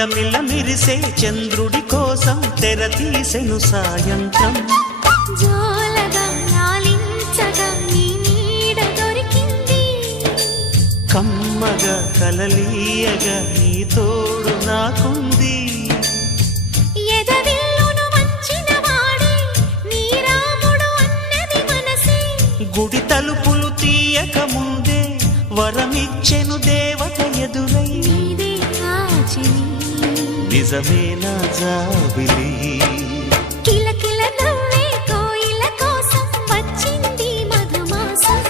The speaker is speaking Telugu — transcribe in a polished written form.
మిలమిల మిరిసే చంద్రుడి కోసం తెర తీసెను సాయంత్రం. జోలగా లాలించగా నీ నీడ దొరికింది, కమ్మగా కలలీయగా నీ తోడు నాకుంది. ఎదవిల్లును వంచిన వాడే నీ రాముడు అన్నది మనసే, గుడి తలుపులు తీయక ముందే వరమిచ్చెను దేవత ఎదురై. నీదే ఆచిని నిజమే నా జాబిలి, కిలకిల నవ్వే కోయిల కోసం వచ్చింది మధుమాసం.